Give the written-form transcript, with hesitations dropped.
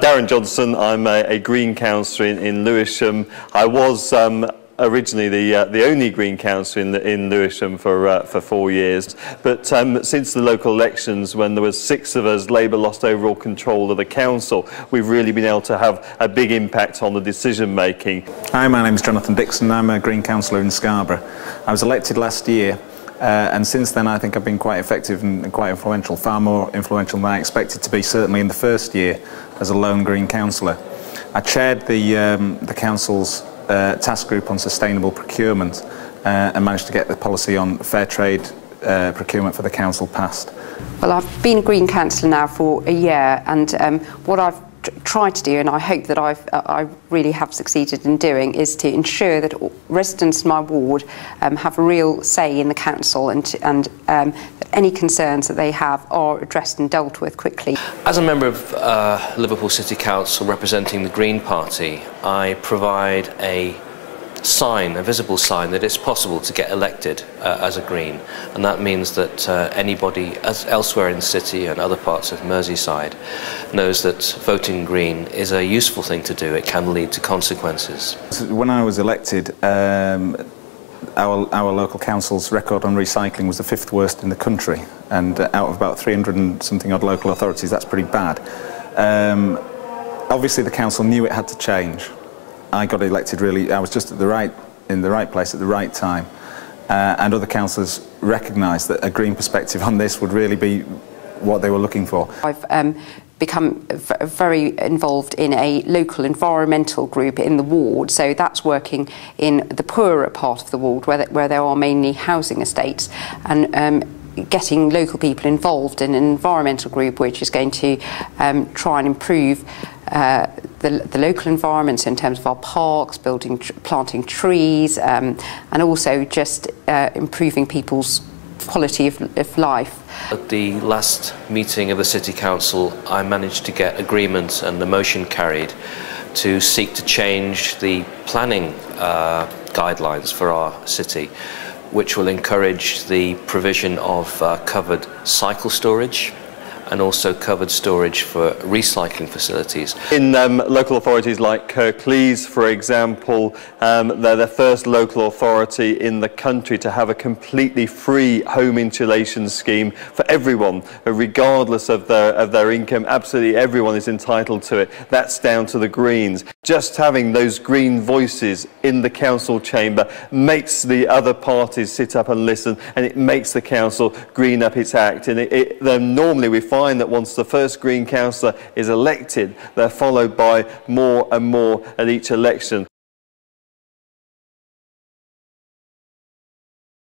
Darren Johnson, I'm a Green councillor in Lewisham. I was originally the only Green councillor in Lewisham for 4 years, but since the local elections, when there was 6 of us, Labour lost overall control of the council. We've really been able to have a big impact on the decision making. Hi, my name is Jonathan Dixon. I'm a Green councillor in Scarborough. I was elected last year. And since then I think I've been quite effective and quite influential, far more influential than I expected to be, certainly in the first year as a lone Green councillor. I chaired the council's task group on sustainable procurement and managed to get the policy on fair trade procurement for the council passed. Well, I've been a Green councillor now for a year, and what I've tried to do, and I hope that I really have succeeded in doing, is to ensure that residents in my ward have a real say in the council, and that any concerns that they have are addressed and dealt with quickly. As a member of Liverpool City Council representing the Green Party, I provide a visible sign that it's possible to get elected as a Green, and that means that anybody elsewhere in the city and other parts of Merseyside knows that voting Green is a useful thing to do. It can lead to consequences. When I was elected, our local council's record on recycling was the 5th worst in the country, and out of about 300 and something odd local authorities, that's pretty bad. Obviously the council knew it had to change. I got elected really, I was just in the right place at the right time, and other councillors recognised that a Green perspective on this would really be what they were looking for. I've become very involved in a local environmental group in the ward, so that's working in the poorer part of the ward where there are mainly housing estates, and getting local people involved in an environmental group which is going to try and improve the local environments in terms of our parks, planting trees, and also just improving people's quality of life. At the last meeting of the City Council, I managed to get agreement and the motion carried to seek to change the planning guidelines for our city, which will encourage the provision of covered cycle storage and also covered storage for recycling facilities. In local authorities like Kirklees, for example, they're the first local authority in the country to have a completely free home insulation scheme for everyone, regardless of their income. Absolutely everyone is entitled to it. That's down to the Greens. Just having those Green voices in the council chamber makes the other parties sit up and listen, and it makes the council green up its act. And then normally we find that once the first Green councillor is elected, they're followed by more and more at each election.